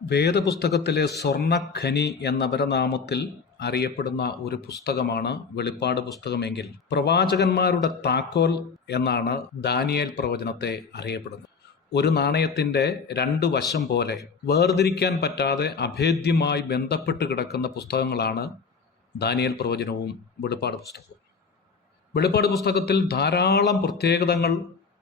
വേദപുസ്തകത്തിലെ സ്വർണ്ണഖനി എന്ന അപരനാമത്തിൽ അറിയപ്പെടുന്ന ഒരു പുസ്തകമാണ് വെളിപ്പാട് പുസ്തകമെങ്കിൽ പ്രവാചകന്മാരുടെ താക്കോൽ എന്നാണ് ദാനിയേൽ പ്രവചനത്തെ അറിയപ്പെടുന്നത്. ഒരു നാണയത്തിൻ്റെ രണ്ട് വശം പോലെ വേർതിരിക്കാൻ പറ്റാതെ അഭേദ്യമായി ബന്ധപ്പെട്ട് കിടക്കുന്ന പുസ്തകങ്ങളാണ് ദാനിയേൽ പ്രവചനവും വെളിപ്പാട് പുസ്തകവും. വെളിപ്പാട് പുസ്തകത്തിൽ ധാരാളം പ്രത്യേകതകൾ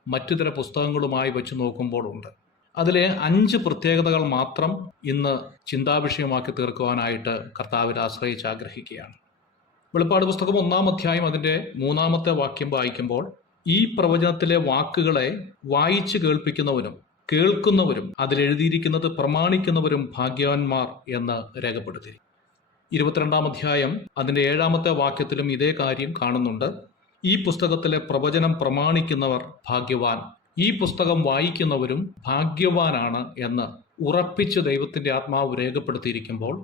മറ്റു ചില പുസ്തകങ്ങളുമായി വെച്ച് നോക്കുമ്പോൾ ഉണ്ട്. അതിലെ 5 പ്രത്യേകതകൾ മാത്രം ഇന്ന് ചിന്താവിഷയമാക്കി തീർക്കുവാനായിട്ട് കർത്താവിൽ ആശ്രയിച്ച് ആഗ്രഹിക്കുകയാണ്. വെളിപ്പാട് പുസ്തകം 1-ാം അധ്യായം അതിൻ്റെ 3-ാമത്തെ വാക്യം വായിക്കുമ്പോൾ ഈ പ്രവചനത്തിലെ വാക്കുകളെ വായിച്ച് കേൾപ്പിക്കുന്നവരും കേൾക്കുന്നവരും അതിലെഴുതിയിരിക്കുന്നത് പ്രമാണിക്കുന്നവരും ഭാഗ്യവാന്മാർ എന്ന് രേഖപ്പെടുത്തി. 22-ാം അധ്യായം അതിൻ്റെ 7-ാമത്തെ വാക്യത്തിലും ഇതേ കാര്യം കാണുന്നുണ്ട്. ഈ പുസ്തകത്തിലെ പ്രവചനം പ്രമാണിക്കുന്നവർ ഭാഗ്യവാൻ, ഈ പുസ്തകം വായിക്കുന്നവരും ഭാഗ്യവാനാണ് എന്ന് ഉറപ്പിച്ച് ദൈവത്തിൻ്റെ ആത്മാവ് രേഖപ്പെടുത്തിയിരിക്കുമ്പോൾ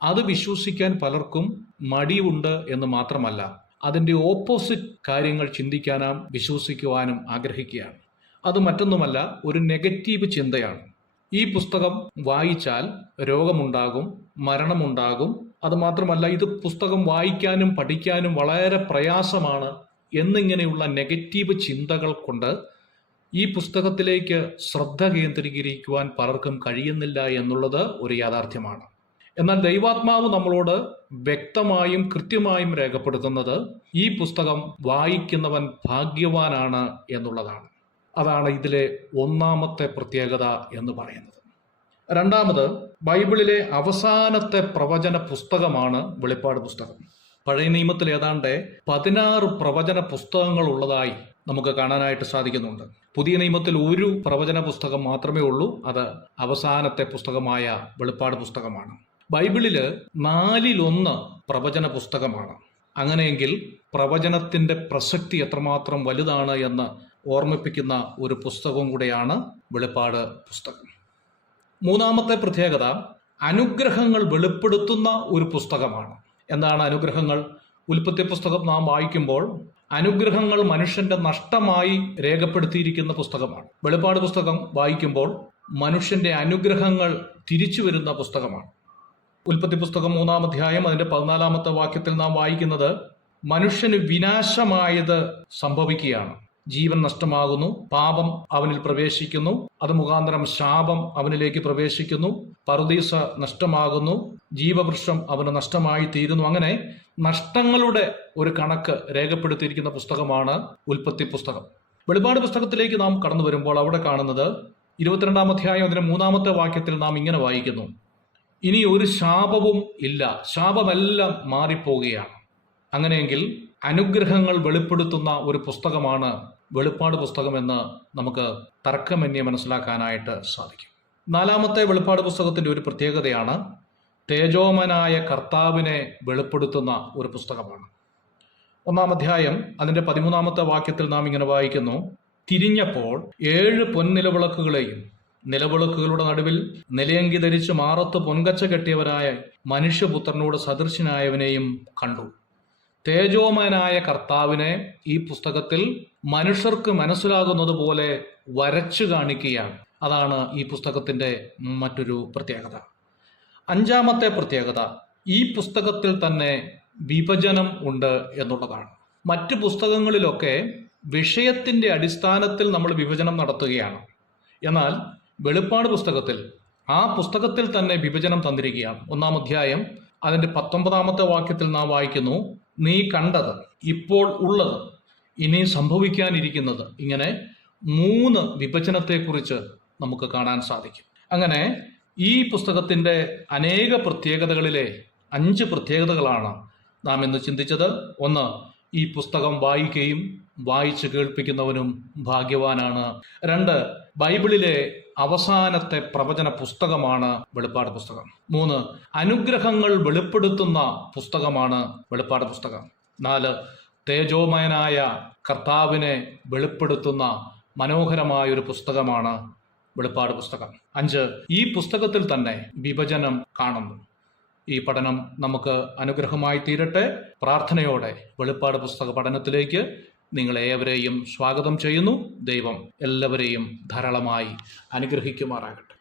അത് വിശ്വസിക്കാൻ പലർക്കും മടിയുണ്ട് എന്ന് മാത്രമല്ല, അതിൻ്റെ ഓപ്പോസിറ്റ് കാര്യങ്ങൾ ചിന്തിക്കാനും വിശ്വസിക്കുവാനും ആഗ്രഹിക്കുകയാണ്. അത് മറ്റൊന്നുമല്ല, ഒരു നെഗറ്റീവ് ചിന്തയാണ്. ഈ പുസ്തകം വായിച്ചാൽ രോഗമുണ്ടാകും, മരണമുണ്ടാകും, അതുമാത്രമല്ല ഇത് പുസ്തകം വായിക്കാനും പഠിക്കാനും വളരെ പ്രയാസമാണ് എന്നിങ്ങനെയുള്ള നെഗറ്റീവ് ചിന്തകൾ കൊണ്ട് ഈ പുസ്തകത്തിലേക്ക് ശ്രദ്ധ കേന്ദ്രീകരിക്കുവാൻ പലർക്കും കഴിയുന്നില്ല എന്നുള്ളത് ഒരു യാഥാർത്ഥ്യമാണ്. എന്നാൽ ദൈവാത്മാവ് നമ്മളോട് വ്യക്തമായും കൃത്യമായും രേഖപ്പെടുത്തുന്നത് ഈ പുസ്തകം വായിക്കുന്നവൻ ഭാഗ്യവാനാണ് എന്നുള്ളതാണ്. അതാണ് ഇതിലെ 1-ാമത്തെ പ്രത്യേകത എന്ന് പറയുന്നത്. 2-ാമത്, ബൈബിളിലെ അവസാനത്തെ പ്രവചന പുസ്തകമാണ് വെളിപ്പാട് പുസ്തകം. പഴയ നിയമത്തിൽ ഏതാണ്ട് 16 പ്രവചന പുസ്തകങ്ങൾ ഉള്ളതായി നമുക്ക് കാണാനായിട്ട് സാധിക്കുന്നുണ്ട്. പുതിയ നിയമത്തിൽ ഒരു പ്രവചന പുസ്തകം മാത്രമേ ഉള്ളൂ. അത് അവസാനത്തെ പുസ്തകമായ വെളിപ്പാട് പുസ്തകമാണ്. ബൈബിളില് 4-1 പ്രവചന പുസ്തകമാണ്. അങ്ങനെയെങ്കിൽ പ്രവചനത്തിന്റെ പ്രസക്തി എത്രമാത്രം വലുതാണ് എന്ന് ഓർമ്മിപ്പിക്കുന്ന ഒരു പുസ്തകം കൂടെയാണ് വെളിപ്പാട് പുസ്തകം. 3-ാമത്തെ പ്രത്യേകത, അനുഗ്രഹങ്ങൾ വെളിപ്പെടുത്തുന്ന ഒരു പുസ്തകമാണ്. എന്താണ് അനുഗ്രഹങ്ങൾ? ഉൽപ്പത്തി പുസ്തകം നാം വായിക്കുമ്പോൾ അനുഗ്രഹങ്ങൾ മനുഷ്യന്റെ നഷ്ടമായി രേഖപ്പെടുത്തിയിരിക്കുന്ന പുസ്തകമാണ്. വെളിപ്പാട് പുസ്തകം വായിക്കുമ്പോൾ മനുഷ്യന്റെ അനുഗ്രഹങ്ങൾ തിരിച്ചു വരുന്ന പുസ്തകമാണ്. ഉൽപ്പത്തി പുസ്തകം 3-ാം അധ്യായം അതിന്റെ 14-ാമത്തെ വാക്യത്തിൽ നാം വായിക്കുന്നത്, മനുഷ്യന് വിനാശമായത് സംഭവിക്കുകയാണ്. ജീവൻ നഷ്ടമാകുന്നു, പാപം അവനിൽ പ്രവേശിക്കുന്നു, അത് മുഖാന്തരം ശാപം അവനിലേക്ക് പ്രവേശിക്കുന്നു, പറുദീസ നഷ്ടമാകുന്നു, ജീവവൃക്ഷം അവന് നഷ്ടമായി തീരുന്നു. അങ്ങനെ നഷ്ടങ്ങളുടെ ഒരു കണക്ക് രേഖപ്പെടുത്തിയിരിക്കുന്ന പുസ്തകമാണ് ഉൽപ്പത്തി പുസ്തകം. വെളിപ്പാട് പുസ്തകത്തിലേക്ക് നാം കടന്നു വരുമ്പോൾ അവിടെ കാണുന്നത് 22-ാം അധ്യായം അതിന്റെ 3-ാമത്തെ വാക്യത്തിൽ നാം ഇങ്ങനെ വായിക്കുന്നു, ഇനി ഒരു ശാപവും ഇല്ല, ശാപമെല്ലാം മാറിപ്പോവുകയാണ്. അങ്ങനെയെങ്കിൽ അനുഗ്രഹങ്ങൾ വെളിപ്പെടുത്തുന്ന ഒരു പുസ്തകമാണ് വെളിപ്പാട് പുസ്തകമെന്ന് നമുക്ക് തർക്കമന്യേ മനസ്സിലാക്കാനായിട്ട് സാധിക്കും. 4-ാമത്തെ വെളിപ്പാട് പുസ്തകത്തിന്റെ ഒരു പ്രത്യേകതയാണ് തേജോമനായ കർത്താവിനെ വെളിപ്പെടുത്തുന്ന ഒരു പുസ്തകമാണ്. 1-ാം അധ്യായം അതിന്റെ 13-ാമത്തെ വാക്യത്തിൽ നാം ഇങ്ങനെ വായിക്കുന്നു, തിരിഞ്ഞപ്പോൾ 7 പൊൻനിലവിളക്കുകളെയും നിലവിളക്കുകളുടെ നടുവിൽ നിലയങ്കി ധരിച്ച് മാറത്ത് പൊൻകച്ച കെട്ടിയവരായ മനുഷ്യപുത്രനോട് സദൃശനായവനെയും കണ്ടു. തേജോമനായ കർത്താവിനെ ഈ പുസ്തകത്തിൽ മനുഷ്യർക്ക് മനസ്സിലാകുന്നത് പോലെ വരച്ചു കാണിക്കുകയാണ്. അതാണ് ഈ പുസ്തകത്തിന്റെ മറ്റൊരു പ്രത്യേകത. 5-ാമത്തെ പ്രത്യേകത, ഈ പുസ്തകത്തിൽ തന്നെ വിഭജനം ഉണ്ട് എന്നുള്ളതാണ്. മറ്റു പുസ്തകങ്ങളിലൊക്കെ വിഷയത്തിന്റെ അടിസ്ഥാനത്തിൽ നമ്മൾ വിഭജനം നടത്തുകയാണ്. എന്നാൽ വെളിപ്പാട് പുസ്തകത്തിൽ ആ പുസ്തകത്തിൽ തന്നെ വിഭജനം തന്നിരിക്കുകയാണ്. 1-ാം അധ്യായം അതിന്റെ 19-ാമത്തെ വാക്യത്തിൽ നാം വായിക്കുന്നു, നീ കണ്ടത്, ഇപ്പോൾ ഉള്ളത്, ഇനി സംഭവിക്കാനിരിക്കുന്നത്. ഇങ്ങനെ 3 വിഭജനത്തെക്കുറിച്ച് നമുക്ക് കാണാൻ സാധിക്കും. അങ്ങനെ ഈ പുസ്തകത്തിന്റെ അനേക പ്രത്യേകതകളിലെ 5 പ്രത്യേകതകളാണ് നാം ഇന്ന് ചിന്തിച്ചത്. 1, ഈ പുസ്തകം വായിക്കുകയും വായിച്ച് കേൾപ്പിക്കുന്നവനും ഭാഗ്യവാനാണ്. 2, ബൈബിളിലെ അവസാനത്തെ പ്രവചന പുസ്തകമാണ് വെളിപ്പാട് പുസ്തകം. 3, അനുഗ്രഹങ്ങൾ വെളിപ്പെടുത്തുന്ന പുസ്തകമാണ് വെളിപ്പാട് പുസ്തകം. 4, തേജോമയനായ കർത്താവിനെ വെളിപ്പെടുത്തുന്ന മനോഹരമായ ഒരു പുസ്തകമാണ് വെളിപ്പാട് പുസ്തകം. 5, ഈ പുസ്തകത്തിൽ തന്നെ വിഭജനം കാണുന്നു. ഈ പഠനം നമുക്ക് അനുഗ്രഹമായി തീരട്ടെ. പ്രാർത്ഥനയോടെ വെളിപ്പാട് പുസ്തക പഠനത്തിലേക്ക് നിങ്ങളേവരെയും സ്വാഗതം ചെയ്യുന്നു. ദൈവം എല്ലാവരെയും ധാരാളമായി അനുഗ്രഹിക്കുമാറാകട്ടെ.